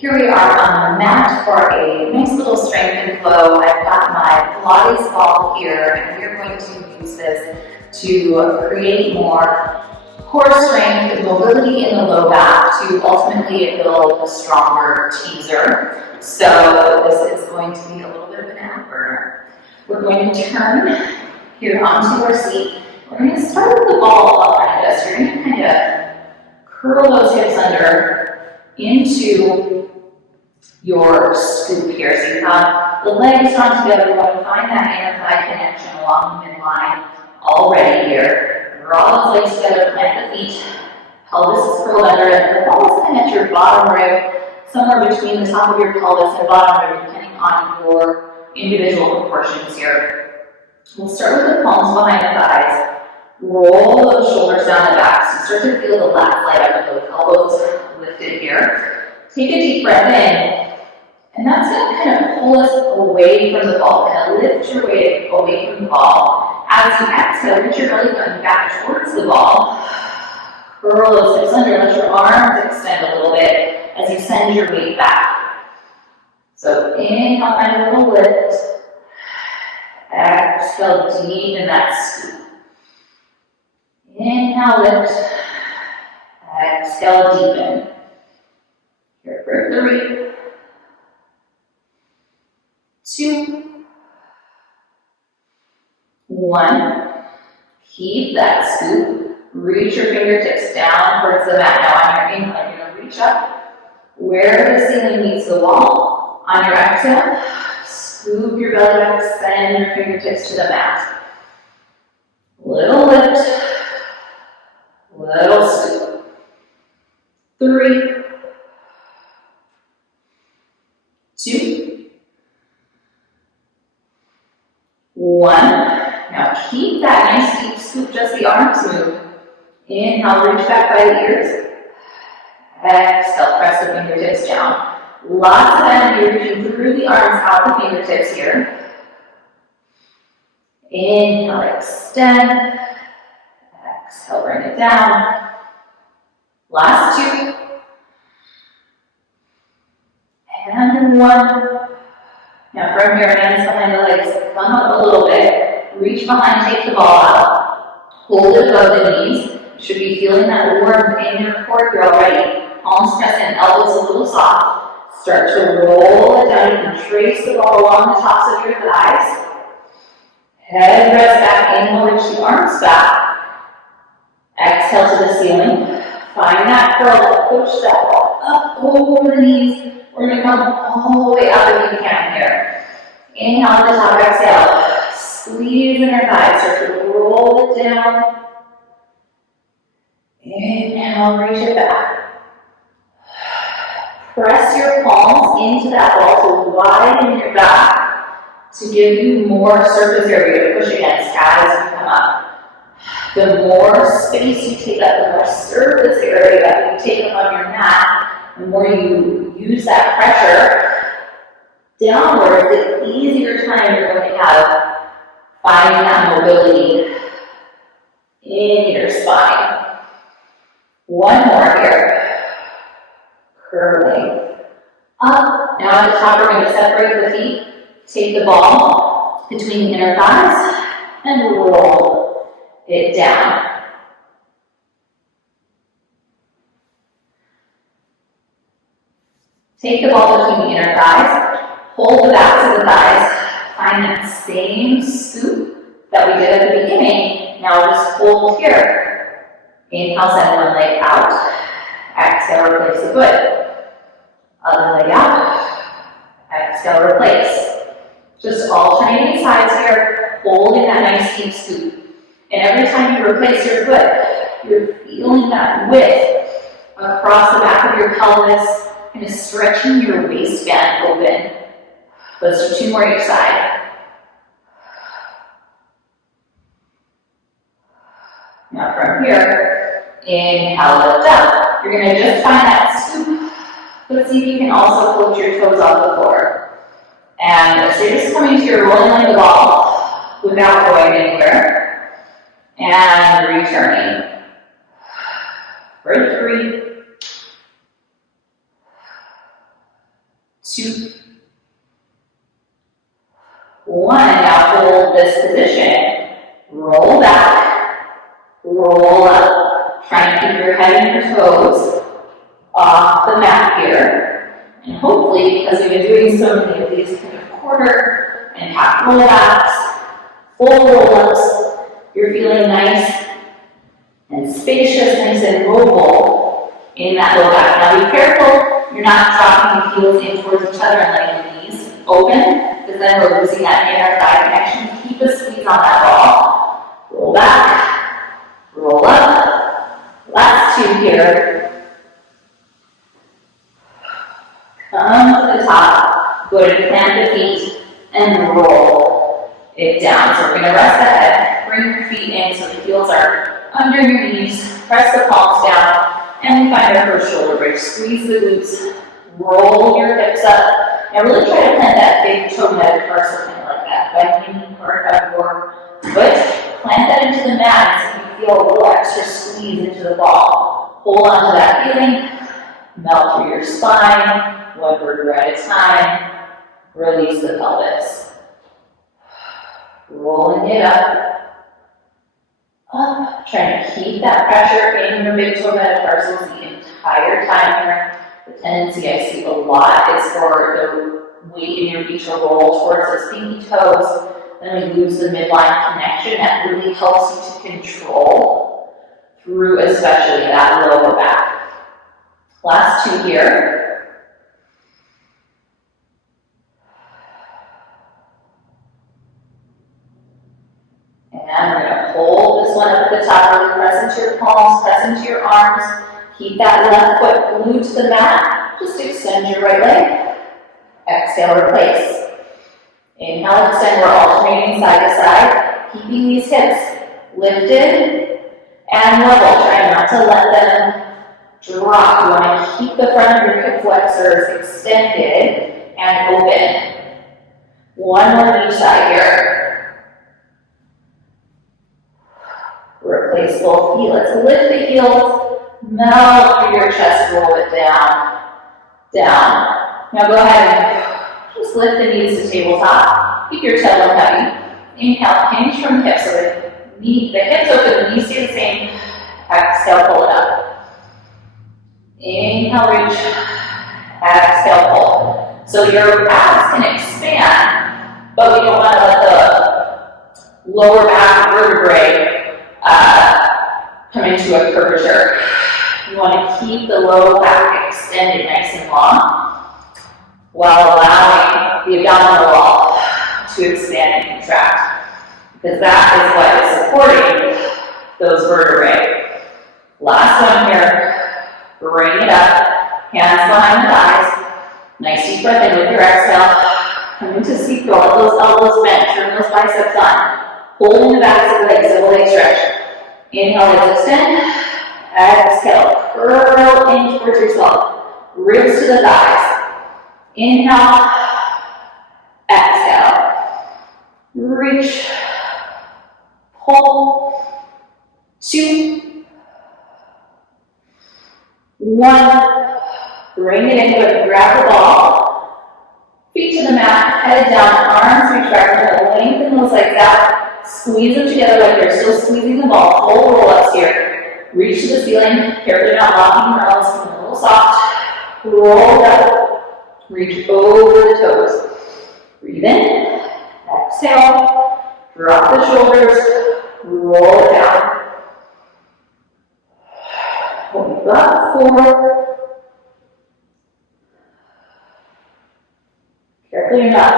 here we are on the mat for a nice little strength and flow. I've got my Pilates ball here, and we're going to use this to create more core strength and mobility in the low back to ultimately build a stronger teaser. So this is going to be a little bit of an ab burner. We're going to turn here onto our seat. We're going to start with the ball up behind us. You're going to kind of curl those hips under into your scoop here. So you have the legs drawn together. You want to find that inner thigh connection along the midline already here. Draw those legs together, plant the feet. Pelvis is curled under it. The ball is kind of at your bottom rib, somewhere between the top of your pelvis and bottom rib, depending on your individual proportions here. We'll start with the palms behind the thighs. Roll those shoulders down the back. So start to feel the lats light up with those elbows lifted here. Take a deep breath in. And that's going to kind of pull us away from the ball. Kind of lift your weight away from the ball. As you exhale, reach your belly button back towards the ball. Curl those hips under. Let your arms extend a little bit as you send your weight back. So inhale, find a little lift. Exhale, deep in that scoop. Inhale, lift. Exhale, deepen. Here for 3, 2, 1. Keep that scoop. Reach your fingertips down towards the mat. Now on your inhale, you're going to reach up where the ceiling meets the wall. On your exhale, scoop your belly back, send your fingertips to the mat. Little lift. Little scoop. 3, 2, 1. Now keep that nice deep scoop, just the arms move. Inhale, reach back by the ears. Exhale, press the fingertips down. Lots of energy reaching through the arms, out the fingertips here. Inhale, extend. Exhale, bring it down. Last 2. And 1. Now from your hands behind the legs, come up a little bit. Reach behind, take the ball out. Hold it above the knees. You should be feeling that warmth in your core here already. Palms press in, elbows a little soft. Start to roll it down. You can trace the ball along the tops of your thighs. Head rest back, inhale, reach the arms back. Exhale to the ceiling. Find that curl, push that ball up over the knees. We're going to come all the way up if you can here. Inhale at the top, exhale. Squeeze in your thighs, start to roll it down. Inhale, reach it back. Press your palms into that ball to widen your back to give you more surface area to push against as you come up. The more space you take up, the more surface area that you take up on your mat, the more you use that pressure downward, the easier time you're going to have finding that mobility in your spine. 1 more here. Curling up. Now at the top, we're going to separate the feet. Take the ball between the inner thighs and roll it down. Take the ball between the inner thighs. Hold the backs of the thighs. Find that same scoop that we did at the beginning. Now just hold here. Inhale, send one leg out. Exhale, replace the foot. Other leg out. Exhale, replace. Just alternating sides here, holding that nice deep scoop. And every time you replace your foot, you're feeling that width across the back of your pelvis, kind of stretching your waistband open. Let's do 2 more each side. Now from here, inhale, lift up. You're going to just find that scoop. Let's see if you can also float your toes off the floor. And so you're just coming to your rolling like a ball without going anywhere. And returning. For 3, 2, 1. Now hold this position. Roll back, roll up. Try and keep your head and your toes off the mat here. And hopefully, because we've been doing so many of these kind of quarter and half roll backs, full roll ups, you're feeling nice and spacious, nice and mobile in that low back. Now be careful, you're not dropping the heels in towards each other and letting the knees open, because then we're losing that inner thigh connection. Keep a squeeze on that ball. Roll back, roll up. Last 2 here. Come to the top, go to plant the feet, and roll it down. So we're going to rest the head, bring your feet in so the heels are under your knees, press the palms down, and we find our first shoulder bridge. Squeeze the glutes, roll your hips up, and really try to plant that big toe metatarsal, kind of like that bending part of your foot. Plant that into the mat so you feel a little extra squeeze into the ball. Hold on to that feeling, melt through your spine, one vertebra at a time, release the pelvis. Rolling it up, trying to keep that pressure in your big toe metatarsals the entire time here. The tendency I see a lot is for the weight in your feet to roll towards those pinky toes, then we lose the midline connection. That really helps you to control through especially that lower back. Last 2 here. And we're going to hold this one up at the top, really press into your palms, press into your arms. Keep that left foot glued to the mat. Just extend your right leg. Exhale, replace. Inhale, extend. We're alternating side to side. Keeping these hips lifted and level. Try not to let them drop. You want to keep the front of your hip flexors extended and open. 1 more on each side here. Replace both feet. Let's lift the heels, melt through your chest, roll it down, down. Now go ahead and just lift the knees to tabletop. Keep your tailbone heavy. Inhale, hinge from hips, so the hips open, the knees stay the same. Exhale, pull it up. Inhale, reach. Exhale, pull. So your abs can expand, but we don't want to let the lower back vertebrae come into a curvature. You want to keep the low back extended nice and long while allowing the abdominal wall to expand and contract, because that is what is supporting those vertebrae. Last one here. Bring it up. Hands behind the thighs. Nice deep breath in with your exhale. Come into seat throw. Let those elbows bend. Turn those biceps on. Holding the backs of the legs, double leg stretch. Inhale, legs extend. Exhale, curl in towards yourself. Ribs to the thighs. Inhale. Exhale. Reach. Pull. 2. 1. Bring it into it. Grab the ball. Feet to the mat. Head down. Arms reach back. Lengthen those legs out. Squeeze them together like you're still squeezing the ball. Full roll-ups here. Reach to the ceiling. Carefully not locking your elbows. Come a little soft. Roll up. Reach over the toes. Breathe in. Exhale. Drop the shoulders. Roll it down. We've got 4. Carefully you're not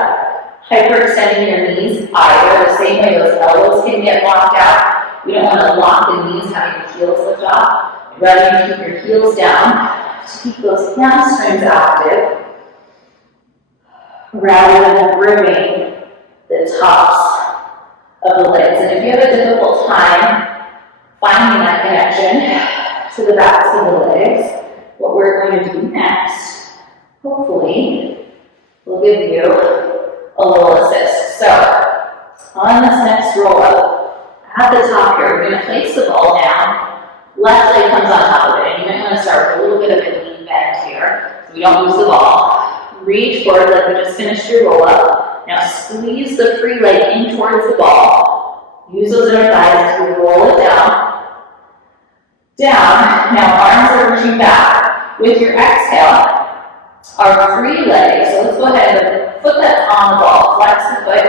hyperextending your knees either. The same way those elbows can get locked out. We don't want to lock the knees, having the heels lift off. Rather, you keep your heels down to keep those hamstrings active, rather than gripping the tops of the legs. And if you have a difficult time finding that connection to the backs of the legs, what we're going to do next, hopefully, will give you a little assist. So, on this next roll up, at the top here, we're going to place the ball down. Left leg comes on top of it, and you might want to start with a little bit of a knee bend here, so we don't lose the ball. Reach forward like we just finished your roll up. Now squeeze the free leg in towards the ball. Use those inner thighs to roll it down. Down. Now arms are reaching back. With your exhale, our free leg. So let's go ahead and foot that's on the ball. Flex the foot.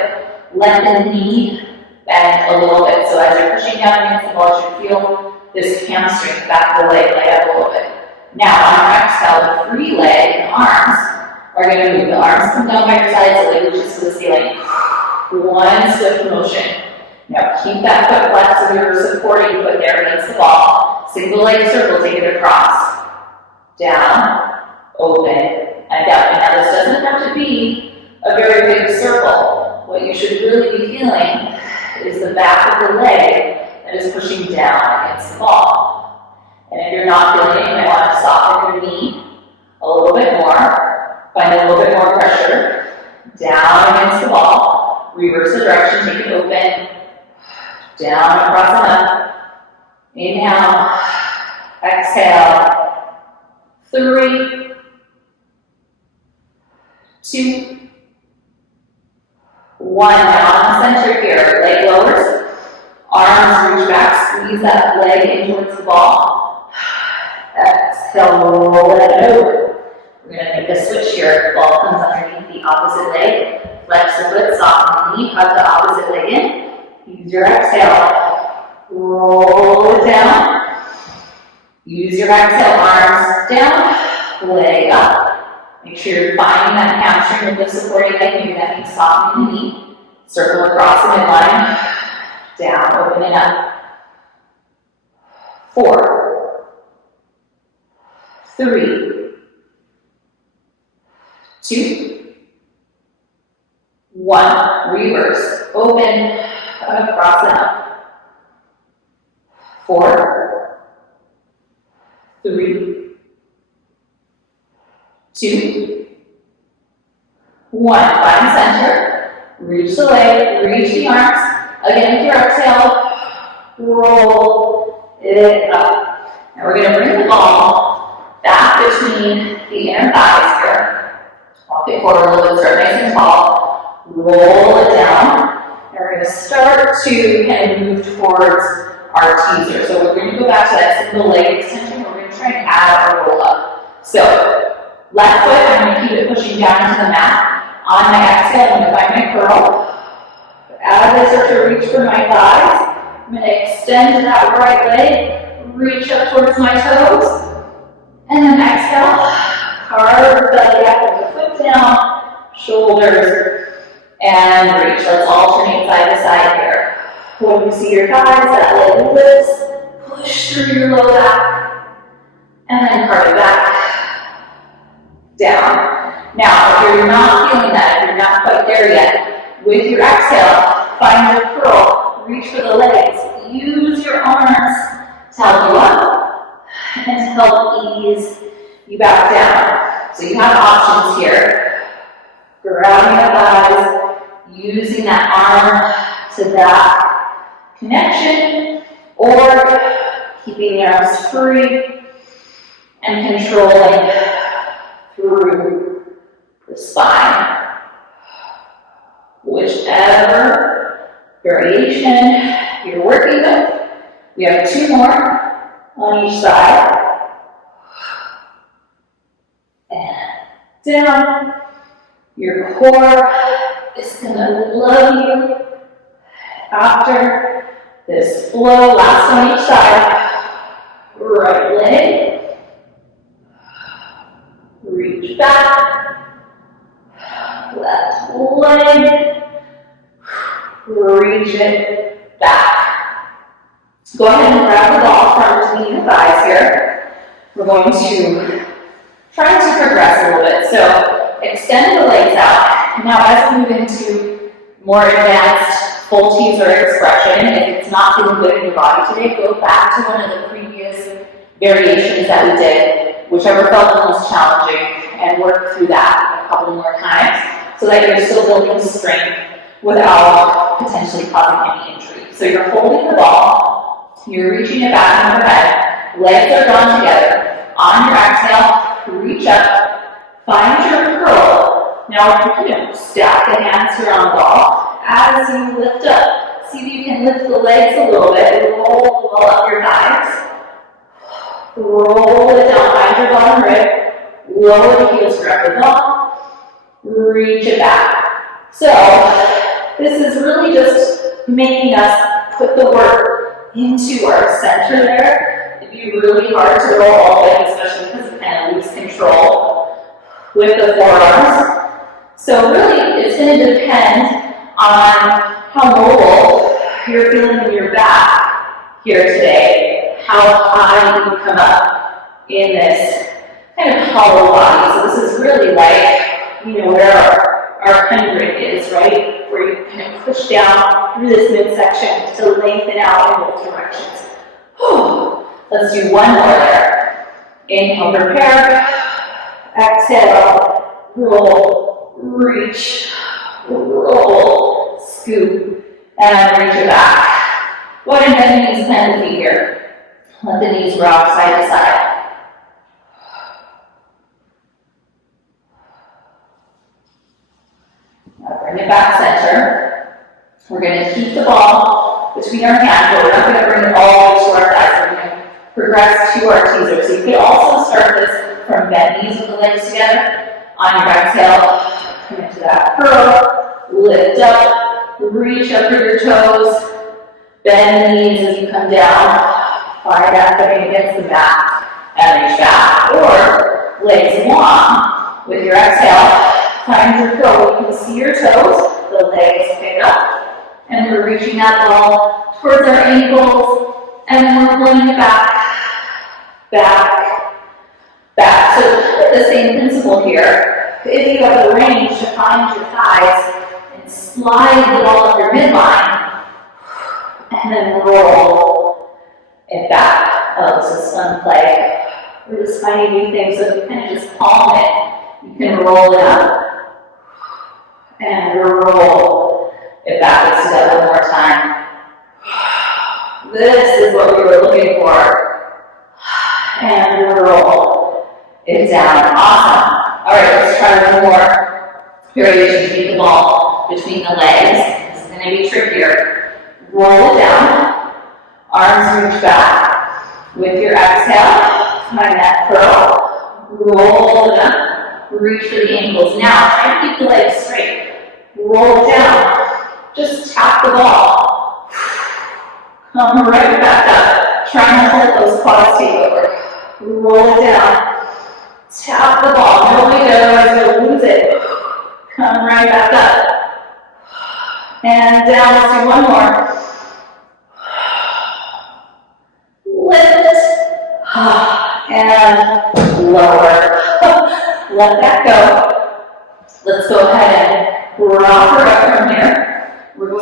Let the knee bend a little bit. So as you're pushing down against the ball, you should feel this hamstring back of the leg lay up a little bit. Now on your exhale, the free leg and arms are going to move. The arms come down by your sides, the leg reaches to the ceiling. One swift motion. Now keep that foot flexed so you're supporting foot there against the ball. Single leg circle, take it across. Down, open, and down. Now this doesn't have to be a very big circle. What you should really be feeling is the back of the leg that is pushing down against the ball. And if you're not feeling it, you might want to soften your knee a little bit more. Find a little bit more pressure. Down against the ball. Reverse the direction, take it open. Down, across and up. Inhale. Exhale. 3, 2, 1. Now on the center here, leg lowers. Arms reach back, squeeze that leg in towards the ball. Exhale, roll it over. We're going to make a switch here. The ball comes underneath the opposite leg. Flex the foot, soften the knee, hug the opposite leg in. Use your exhale. Roll it down. Use your exhale, arms down, leg up. Make sure you're finding that hamstring with the supporting leg. Maybe that means softening the knee. Circle across the midline. Down, open it up. 4, 3, 2, 1. Reverse. Open, across and up. 4, 3, 2, 1. Find center. Reach the leg, reach the arms. Again, with your exhale, roll it up. Now we're going to bring the ball back between the inner thighs here. Walk it forward a little bit, start nice and tall. Roll it down. And we're going to start to kind of move towards our teaser. So we're going to go back to that single leg extension. We're going to try and add our roll up. So left foot, I'm going to keep it pushing down into the mat. On my exhale, I'm going to find my curl. As I start to reach for my thighs, I'm going to extend that right leg, reach up towards my toes, and then exhale, carve belly up with the foot down, shoulders, and reach. Let's alternate side to side here. When you see your thighs, that leg lifts, push through your low back, and then carve it back, down. Now, if you're not feeling that, if you're not quite there yet, with your exhale, find your curl, reach for the legs, use your arms to help you up and to help ease you back down. So you have options here. Grounding the thighs, using that arm to back connection, or keeping the arms free and controlling through the spine. Whichever variation you're working with. We have 2 more on each side. And down. Your core is going to love you after this flow. Last on each side. Right leg. Reach back. Left leg. Reach it back. Go ahead and grab the ball from between your thighs here. We're going to try to progress a little bit. So extend the legs out. Now as we move into more advanced full teaser expression, if it's not feeling good in your body today, go back to one of the previous variations that we did, whichever felt the most challenging, and work through that a couple more times so that you're still building strength without potentially causing any injury. So you're holding the ball, you're reaching it back overhead, legs are drawn together. On your exhale, reach up, find your curl, now we're going to stack the hands here on the ball as you lift up. See if you can lift the legs a little bit. Roll the ball up your thighs. Roll it down behind your bottom rib. Lower the heels for upper ball. Reach it back. So this is really just making us put the work into our center there. It'd be really hard to roll all the way, especially because you kind of lose control with the forearms. So really, it's going to depend on how mobile you're feeling in your back here today, how high you can come up in this kind of hollow body. So this is really like, where our pendrick is, right? Where you kind of push down through this midsection to lengthen out in both directions. Let's do one more there. Inhale, prepare. Exhale, roll, reach, roll, scoop, and reach it back. Go ahead and bend the knees, plant the feet here. Let the knees rock side to side. Now bring it back center. We're going to keep the ball between our hands, but we're not going to bring it all the way to our thighs. We're going to progress to our teaser. So you could also start this from bent knees with the legs together. On your exhale, come into that curl, lift up, reach up through your toes, bend the knees as you come down, find that footing against the mat, and reach back. Or legs long, with your exhale, find your curl. You can see your toes, the legs pick up, and we're reaching that ball towards our ankles, and then we're pulling it back, back, back. So the same principle here. If you have the range to find your thighs and slide the ball up your midline, and then roll it back. Oh, this is fun play. We're just finding new things, so you kind of just palm it. You can roll it up and roll it back. Let's do that one more time. This is what we were looking for. And roll it down. Awesome. All right, let's try one more variation. Keep the ball between the legs. This is going to be trickier. Roll it down. Arms reach back. With your exhale, find that curl. Roll it up. Reach for the ankles. Now, try to keep the legs straight. Roll it down. Just tap the ball. Come right back up. Try not to let those quads take over. Roll it down. Tap the ball. No way to, otherwise you'll lose it. Come right back up. And down. Let's do one more. Lift. And lower. Let that go. Let's go ahead and rock her up from here.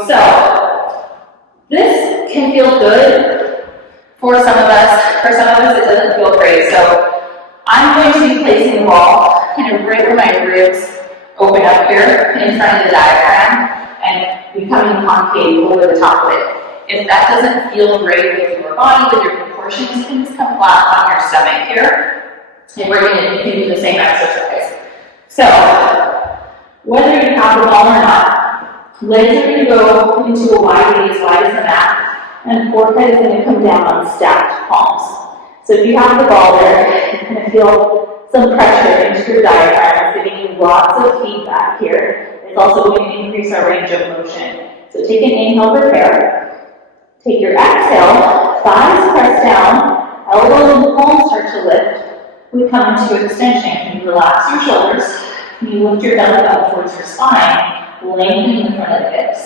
So, this can feel good for some of us. For some of us, it doesn't feel great. So, I'm going to be placing the ball kind of right where my ribs open up here in front of the diaphragm and becoming concave over the top of it. If that doesn't feel great with your body, with your proportions, you can just come flat on your stomach here. And we're going to continue the same exercise. So, whether you have the ball or not, legs are going to go into a wide knee as wide as the mat, and forehead is going to come down on stacked palms. So if you have the ball there, you're going to feel some pressure into your diaphragm. It's giving you lots of feedback here. It's also going to increase our range of motion. So take an inhale, prepare. Take your exhale, thighs press down, elbows and palms start to lift. We come into extension. You relax your shoulders. You lift your belly up towards your spine, lengthening the front of the hips.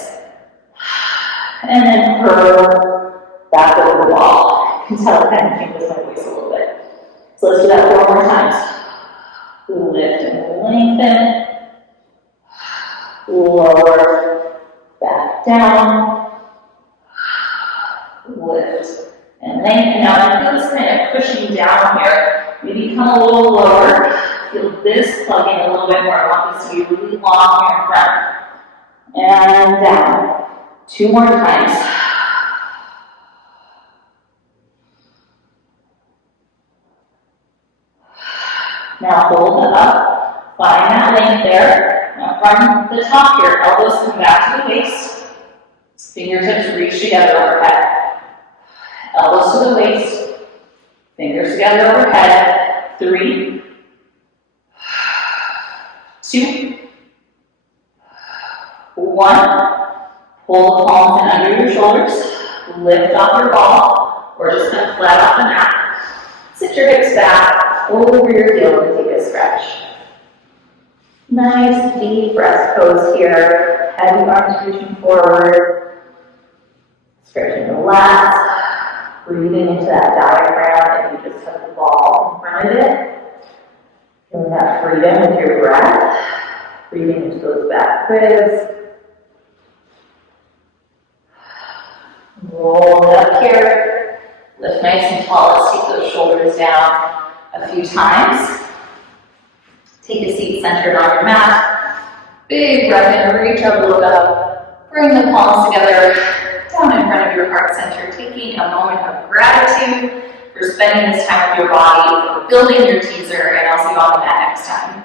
And then curl back over the wall. You can tell it kind of changes my voice a little bit. So let's do that 4 more times. Lift and lengthen. Lower, back down. Lift and lengthen. Now I feel this kind of pushing down here. Maybe come a little lower. Feel this plug in a little bit more. I want this to be really long here in front. And down. 2 more times. Now hold it up. Find that length there. Now from the top here, elbows come back to the waist. Fingertips reach together overhead. Elbows to the waist. Fingers together overhead. 3, 2, 1. Pull the palms in under your shoulders. Lift off your ball, or just kind of flat off the mat. Sit your hips back, over your heels, and take a stretch. Nice deep breath pose here. Heavy arms reaching forward. Stretching the lats. Breathing into that diaphragm if you just have the ball in front of it. Feeling that freedom with your breath. Breathing into those back ribs. Roll it up here. Lift nice and tall. Let's take those shoulders down a few times. Take a seat centered on your mat. Big breath in, reach up, look up. Bring the palms together down in front of your heart center. Taking a moment of gratitude for spending this time with your body, for building your teaser, and I'll see you on the mat next time.